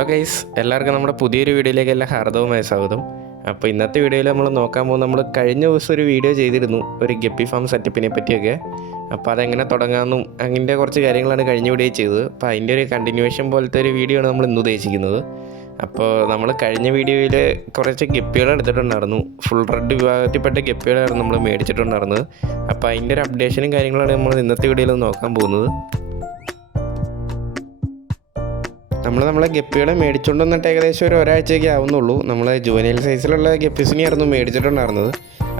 Hello guys, എല്ലാവർക്കും നമ്മുടെ പുതിയൊരു വീഡിയോയിലേക്ക് എല്ലാം ഹാർദവമായ സ്വാഗതം. അപ്പോൾ ഇന്നത്തെ വീഡിയോയിൽ നമ്മൾ നോക്കാൻ പോകുന്നത്, നമ്മൾ കഴിഞ്ഞ ദിവസം ഒരു വീഡിയോ ചെയ്തിരുന്നു ഒരു ഗപ്പി ഫാം സെറ്റപ്പിനെ പറ്റിയൊക്കെ. അപ്പോൾ അതെങ്ങനെ തുടങ്ങാമെന്നും അങ്ങനത്തെ കുറച്ച് കാര്യങ്ങളാണ് കഴിഞ്ഞ വീഡിയോ ചെയ്തത്. അപ്പോൾ അതിൻ്റെ ഒരു കണ്ടിന്യൂവേഷൻ പോലത്തെ ഒരു വീഡിയോ ആണ് നമ്മൾ ഇന്ന് ഉദ്ദേശിക്കുന്നത്. അപ്പോൾ നമ്മൾ കഴിഞ്ഞ വീഡിയോയിൽ കുറച്ച് ഗപ്പികൾ എടുത്തിട്ടുണ്ടായിരുന്നു. ഫുൾ റെഡ് വിഭാഗത്തിൽപ്പെട്ട ഗപ്പികളായിരുന്നു നമ്മൾ മേടിച്ചിട്ടുണ്ടായിരുന്നത്. അപ്പോൾ അതിൻ്റെ ഒരു അപ്ഡേഷനും കാര്യങ്ങളാണ് നമ്മൾ ഇന്നത്തെ വീഡിയോയിൽ നോക്കാൻ പോകുന്നത്. നമ്മളെ ഗപ്പികളെ മേടിച്ചുകൊണ്ട് വന്നിട്ട് ഏകദേശം ഒരാഴ്ചയൊക്കെ ആവുന്നുള്ളൂ. നമ്മൾ ജുവനൈൽ സൈസിലുള്ള ഗപ്പീസിനെയായിരുന്നു മേടിച്ചിട്ടുണ്ടായിരുന്നത്.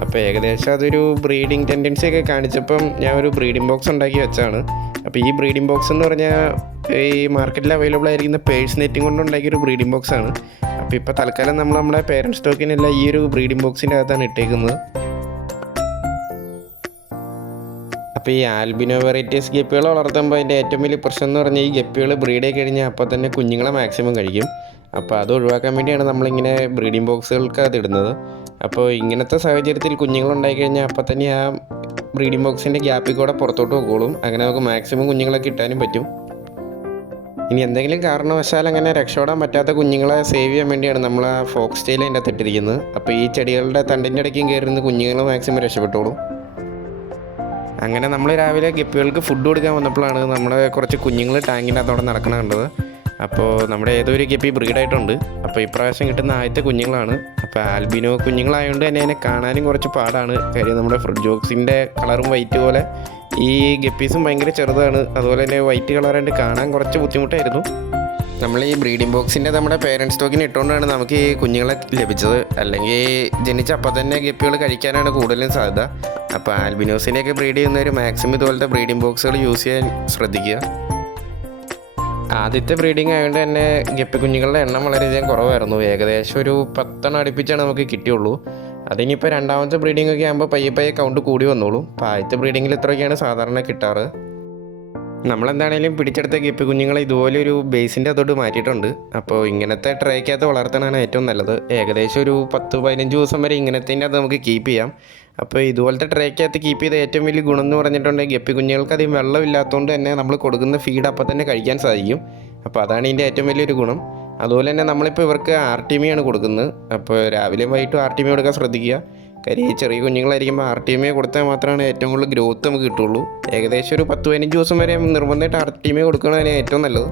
അപ്പോൾ ഏകദേശം അതൊരു ബ്രീഡിങ് ടെൻഡൻസി ഒക്കെ കാണിച്ചപ്പം ഞാൻ ഒരു ബ്രീഡിംഗ് ബോക്സ് ഉണ്ടാക്കി വെച്ചാണ്. അപ്പോൾ ഈ ബ്രീഡിംഗ് ബോക്സ് എന്ന് പറഞ്ഞാൽ ഈ മാർക്കറ്റിൽ അവൈലബിൾ ആയിരിക്കുന്ന പേഴ്സ് നെറ്റിംഗ് കൊണ്ട് ഉണ്ടാക്കിയൊരു ബ്രീഡിംഗ് ബോക്സാണ്. അപ്പോൾ ഇപ്പോൾ തൽക്കാലം നമ്മുടെ പേരൻറ്റ് സ്റ്റോക്കിനെല്ലാം ഈ ഒരു ബ്രീഡിംഗ് ബോക്സിൻ്റെ അകത്താണ് ഇട്ടേക്കുന്നത്. അപ്പോൾ ഈ ആൽബിനോ വെറൈറ്റീസ് ഗപ്പികൾ വളർത്തുമ്പോൾ അതിൻ്റെ ഏറ്റവും വലിയ പ്രശ്നം എന്ന് പറഞ്ഞാൽ ഈ ഗപ്പികൾ ബ്രീഡ് ആയി കഴിഞ്ഞാൽ അപ്പോൾ തന്നെ കുഞ്ഞുങ്ങളെ മാക്സിമം കഴിക്കും. അപ്പോൾ അത് ഒഴിവാക്കാൻ വേണ്ടിയാണ് നമ്മളിങ്ങനെ ബ്രീഡിംഗ് ബോക്സുകൾക്ക് അത് ഇടുന്നത്. അപ്പോൾ ഇങ്ങനത്തെ സാഹചര്യത്തിൽ കുഞ്ഞുങ്ങളുണ്ടായി കഴിഞ്ഞാൽ അപ്പോൾ തന്നെ ആ ബ്രീഡിംഗ് ബോക്സിൻ്റെ ഗ്യാപ്പിൽ കൂടെ പുറത്തോട്ട് പോകും. അങ്ങനെ നമുക്ക് മാക്സിമം കുഞ്ഞുങ്ങളെ കിട്ടാനും പറ്റും. ഇനി എന്തെങ്കിലും കാരണവശാൽ അങ്ങനെ രക്ഷപ്പെടാൻ പറ്റാത്ത കുഞ്ഞുങ്ങളെ സേവ് ചെയ്യാൻ വേണ്ടിയാണ് നമ്മൾ ആ ഫോക്സ് ടെയിൽ അതിൻ്റെ അകത്ത് ഇട്ടിരിക്കുന്നത്. അപ്പോൾ ഈ ചെടികളുടെ തണ്ടിൻ്റെ ഇടയ്ക്കും കയറുന്ന കുഞ്ഞുങ്ങൾ മാക്സിമം രക്ഷപ്പെട്ടോളും. അങ്ങനെ നമ്മൾ രാവിലെ ഗപ്പികൾക്ക് ഫുഡ് കൊടുക്കാൻ വന്നപ്പോഴാണ് നമ്മുടെ കുറച്ച് കുഞ്ഞുങ്ങൾ ടാങ്കിൻ്റെ അകത്തോടെ നടക്കണം കണ്ടത്. അപ്പോൾ നമ്മുടെ ഏതൊരു ഗപ്പി ബ്രീഡായിട്ടുണ്ട്. അപ്പോൾ ഇപ്രാവശ്യം കിട്ടുന്ന ആദ്യത്തെ കുഞ്ഞുങ്ങളാണ്. അപ്പോൾ ആൽബിനോ കുഞ്ഞുങ്ങളായതുകൊണ്ട് തന്നെ അതിനെ കാണാനും കുറച്ച് പാടാണ്. കാര്യം നമ്മുടെ ഫ്രിഡ്ജ് ബോക്സിൻ്റെ കളറും വൈറ്റ് പോലെ ഈ ഗപ്പീസും ഭയങ്കര ചെറുതാണ്. അതുപോലെ തന്നെ വൈറ്റ് കളറായിട്ട് കാണാൻ കുറച്ച് ബുദ്ധിമുട്ടായിരുന്നു. നമ്മൾ ഈ ബ്രീഡിംഗ് ബോക്സിൻ്റെ നമ്മുടെ പേരൻറ്റ് സ്റ്റോക്കിന് ഇട്ടുകൊണ്ടാണ് നമുക്ക് ഈ കുഞ്ഞുങ്ങളെ ലഭിച്ചത്. അല്ലെങ്കിൽ ജനിച്ച അപ്പം തന്നെ ഗപ്പികൾ കഴിക്കാനാണ് കൂടുതലും സാധ്യത. അപ്പോൾ ആൽബിനോസിനെയൊക്കെ ബ്രീഡ് ചെയ്യുന്നവർ മാക്സിമം ഇതുപോലത്തെ ബ്രീഡിംഗ് ബോക്സുകൾ യൂസ് ചെയ്യാൻ ശ്രദ്ധിക്കുക. ആദ്യത്തെ ബ്രീഡിംഗ് ആയതുകൊണ്ട് തന്നെ ഗപ്പി കുഞ്ഞുങ്ങളുടെ എണ്ണം വളരെയധികം കുറവായിരുന്നു. ഏകദേശം ഒരു 10 അടുപ്പിച്ചാണ് നമുക്ക് കിട്ടിയുള്ളൂ. അതിനിപ്പോൾ രണ്ടാമത്തെ ബ്രീഡിംഗ് ഒക്കെ ആകുമ്പോൾ പയ്യെ കൗണ്ട് കൂടി വന്നോളും. അപ്പോൾ ആദ്യത്തെ ബ്രീഡിങ്ങിൽ ഇത്രയൊക്കെയാണ് സാധാരണ കിട്ടാറ്. നമ്മളെന്താണേലും പിടിച്ചെടുത്ത ഗപ്പി കുഞ്ഞുങ്ങളെ ഇതുപോലെ ഒരു ബേസിൻ്റെ അതോട്ട് മാറ്റിയിട്ടുണ്ട്. അപ്പോൾ ഇങ്ങനത്തെ ട്രേക്കകത്ത് വളർത്താനാണ് ഏറ്റവും നല്ലത്. ഏകദേശം ഒരു 10-15 ദിവസം വരെ ഇങ്ങനത്തേൻ്റെ അത് നമുക്ക് കീപ്പ് ചെയ്യാം. അപ്പോൾ ഇതുപോലത്തെ ട്രേക്കകത്ത് കീപ്പ് ചെയ്ത ഏറ്റവും വലിയ ഗുണം എന്ന് പറഞ്ഞിട്ടുണ്ടെങ്കിൽ ഗപ്പി കുഞ്ഞുങ്ങൾക്ക് അധികം വെള്ളമില്ലാത്തതുകൊണ്ട് തന്നെ നമ്മൾ കൊടുക്കുന്ന ഫീഡ് അപ്പം തന്നെ കഴിക്കാൻ സാധിക്കും. അപ്പോൾ അതാണ് ഇതിൻ്റെ ഏറ്റവും വലിയൊരു ഗുണം. അതുപോലെ തന്നെ നമ്മളിപ്പോൾ ഇവർക്ക് ആർട്ടിമിയാണ് കൊടുക്കുന്നത്. അപ്പോൾ രാവിലെയും വൈകിട്ടും ആർട്ടിമി കൊടുക്കാൻ ശ്രദ്ധിക്കുക. കാര്യം ഈ ചെറിയ കുഞ്ഞുങ്ങളായിരിക്കുമ്പോൾ ആർട്ടിമി കൊടുത്താൽ മാത്രമാണ് ഏറ്റവും കൂടുതൽ ഗ്രോത്ത് നമുക്ക് കിട്ടുള്ളൂ. ഏകദേശം ഒരു 10-15 ദിവസം വരെ നിർബന്ധമായിട്ട് ആർട്ടിമി കൊടുക്കുന്നതാണ് ഏറ്റവും നല്ലത്.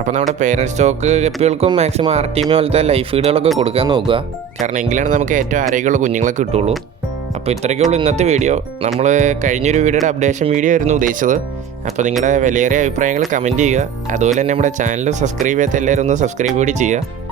അപ്പോൾ നമ്മുടെ പേരൻറ്റ് സ്റ്റോക്ക് ഗപ്പികൾക്കും മാക്സിമം ആർട്ടിമി പോലത്തെ ലൈഫ് ഫീഡുകളൊക്കെ കൊടുക്കാൻ നോക്കുക. കാരണം എങ്കിലാണ് നമുക്ക് ഏറ്റവും ആരോഗ്യമുള്ള കുഞ്ഞുങ്ങളെ കിട്ടുള്ളൂ. അപ്പോൾ ഇത്രയ്ക്കുള്ളൂ ഇന്നത്തെ വീഡിയോ. നമ്മൾ കഴിഞ്ഞൊരു വീഡിയോയുടെ അപ്ഡേഷൻ വീഡിയോ ആയിരുന്നു ഉദ്ദേശിച്ചത്. അപ്പോൾ നിങ്ങളുടെ വിലയേറിയ അഭിപ്രായങ്ങൾ കമൻറ്റ് ചെയ്യുക. അതുപോലെ തന്നെ നമ്മുടെ ചാനൽ സബ്സ്ക്രൈബ് ചെയ്യാത്ത എല്ലാവരും ഒന്ന് സബ്സ്ക്രൈബ് കൂടി ചെയ്യുക.